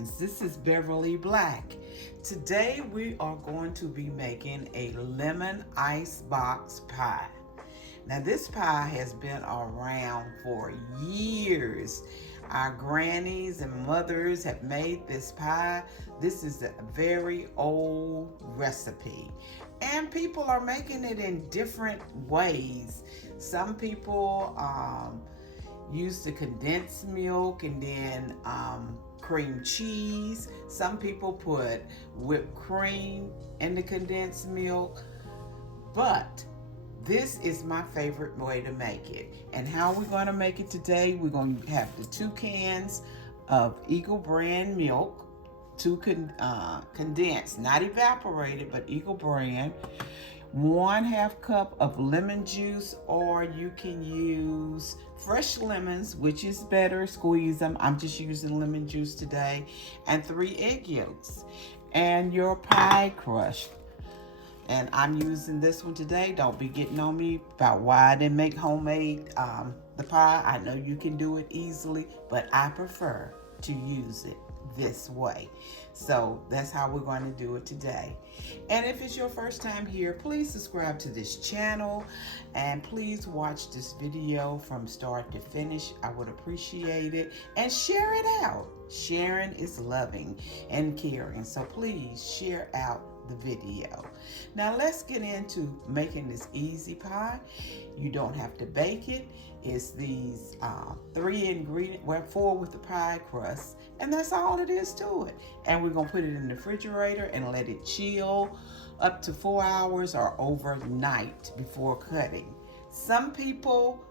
friends, this is Beverly Black. Today we are going to be making a lemon ice box pie. Now this pie has been around for years. Our grannies and mothers have made this pie. This is a very old recipe. And people are making it in different ways. Some people use the condensed milk and then cream cheese. Some people put whipped cream in the condensed milk. But this is my favorite way to make it. And how we're going to make it today, we're going to have the 2 cans of Eagle brand milk, 2 condensed, not evaporated, but Eagle brand. 1/2 cup of lemon juice, or you can use fresh lemons, which is better. Squeeze them. I'm just using lemon juice today. And 3 egg yolks. And your pie crust. And I'm using this one today. Don't be getting on me about why I didn't make homemade the pie. I know you can do it easily, but I prefer to use it this way. So that's how we're going to do it today. And if it's your first time here, please subscribe to this channel and please watch this video from start to finish. I would appreciate it. And share it out. Sharing is loving and caring. So please share out the video. Now let's get into making this easy pie. You don't have to bake it. It's these 3 ingredients, well 4 with the pie crust, and that's all it is to it. And we're gonna put it in the refrigerator and let it chill up to 4 hours or overnight before cutting. Some people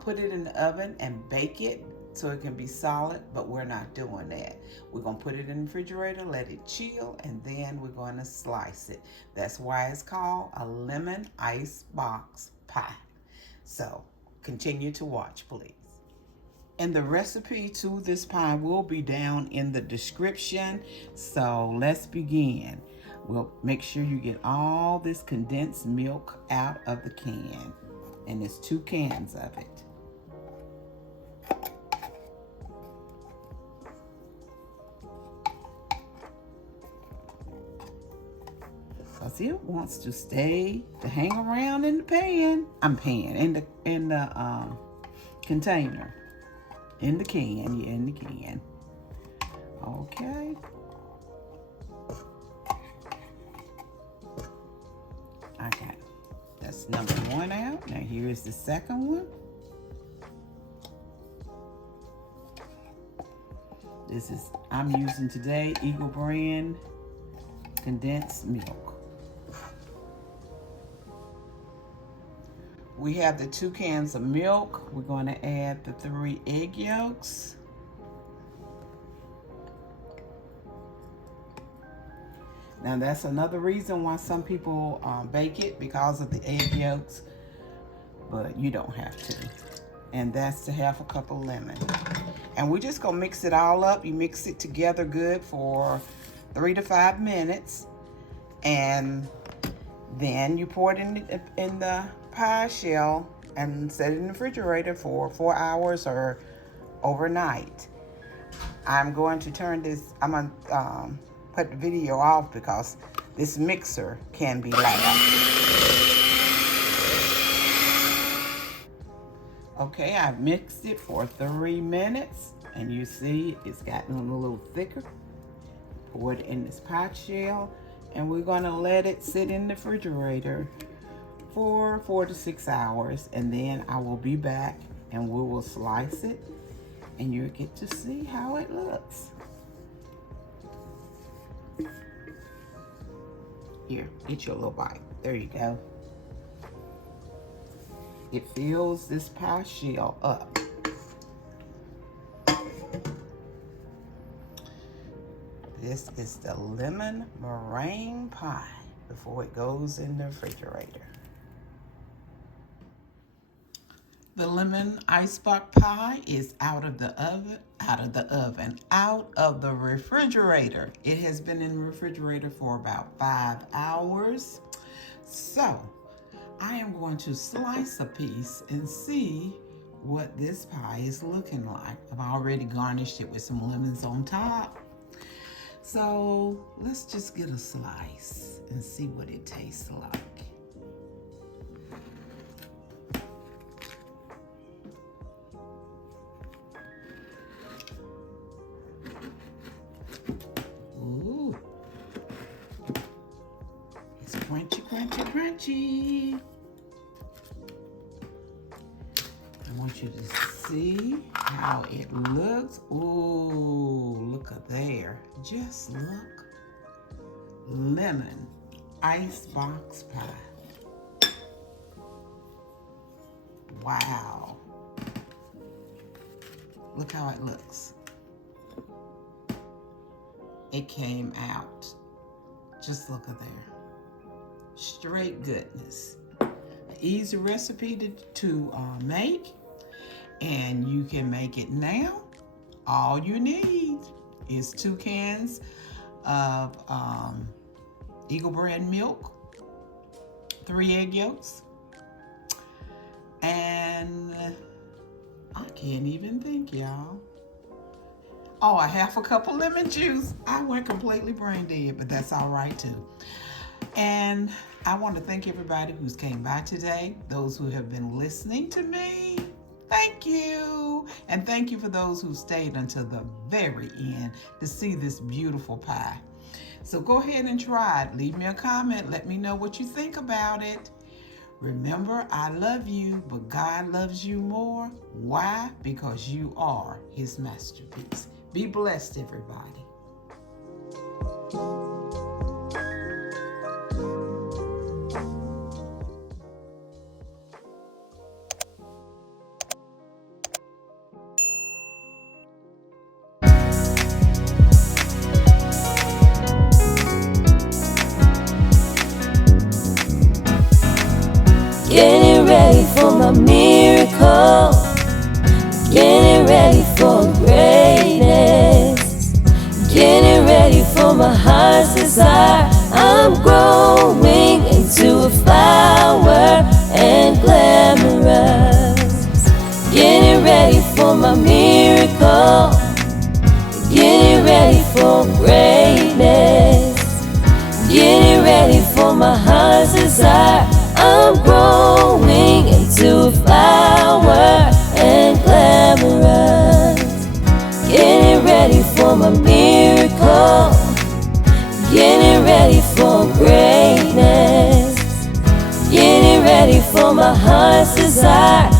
put it in the oven and bake it so it can be solid, but we're not doing that. We're gonna put it in the refrigerator, let it chill, and then we're gonna slice it. That's why it's called a lemon ice box pie. So continue to watch, please. And the recipe to this pie will be down in the description. So let's begin. We'll make sure you get all this condensed milk out of the can. And there's 2 cans of it. Cause it wants to hang around in the pan. In the container. In the can, yeah, in the can. Okay. Okay. That's number 1 out. Now here's the second one. I'm using today Eagle brand condensed milk. We have the 2 cans of milk. We're going to add the 3 egg yolks. Now that's another reason why some people bake it, because of the egg yolks, but you don't have to. And that's the 1/2 cup of lemon. And we're just gonna mix it all up. You mix it together good for 3 to 5 minutes. And then you pour it in the pie shell and set it in the refrigerator for 4 hours or overnight. I'm going to turn this, I'm gonna put the video off because this mixer can be loud. Okay, I've mixed it for 3 minutes and you see it's gotten a little thicker. Pour it in this pie shell and we're gonna let it sit in the refrigerator for 4 to 6 hours, and then I will be back and we will slice it and you'll get to see how it looks. Here, get your little bite. There you go. It fills this pie shell up. This is the lemon meringue pie before it goes in the refrigerator. The lemon icebox pie is out of the refrigerator. It has been in the refrigerator for about 5 hours. So I am going to slice a piece and see what this pie is looking like. I've already garnished it with some lemons on top. So let's just get a slice and see what it tastes like. Ooh. It's crunchy, crunchy, crunchy. I want you to see how it looks. Ooh, look at there. Just look. Lemon icebox pie. Wow. Look how it looks. It came out. Just look at there. Straight goodness. An easy recipe to make. And you can make it now. All you need is 2 cans of Eagle Brand milk, 3 egg yolks, and I can't even think, y'all. Oh, a half a cup of lemon juice. I went completely brain dead, but that's all right too. And I want to thank everybody who's came by today, those who have been listening to me. Thank you. And thank you for those who stayed until the very end to see this beautiful pie. So go ahead and try it. Leave me a comment. Let me know what you think about it. Remember, I love you, but God loves you more. Why? Because you are His masterpiece. Be blessed, everybody. Getting ready for my miracle, getting ready for greatness, getting ready for my heart's desire. I'm growing into a flower and glamorous. Getting ready for my miracle, getting ready for greatness, getting ready for my heart's desire. I'm growing into a flower and glamorous. Getting ready for my miracle, getting ready for greatness, getting ready for my heart's desire.